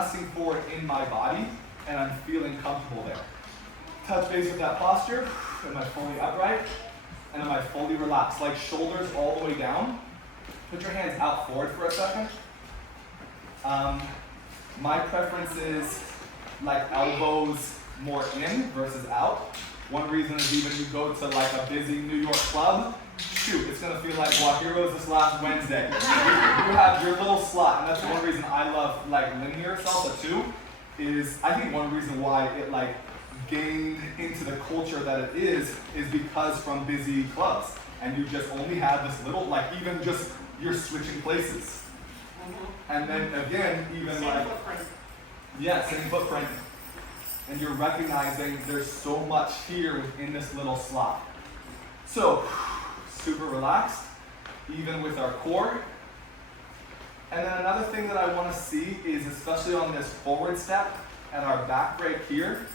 pressing forward in my body and I'm feeling comfortable there. Touch base with that posture. Am I fully upright? And am I fully relaxed? Like shoulders all the way down. Put your hands out forward for a second. My preference is like elbows more in versus out. One reason is even you go to like a busy New York club, shoot, it's gonna feel like Guajiros this last Wednesday. You have your little slot, and that's one reason I love like linear salsa too, is I think one reason why it like gained into the culture that it is because from busy clubs. And you just only have this little, like even just you're switching places. And then again, even same like, footprint. yeah, same footprint. And you're recognizing there's so much here within this little slot. So, super relaxed, even with our core. And then another thing that I want to see is, especially on this forward step and our back break here,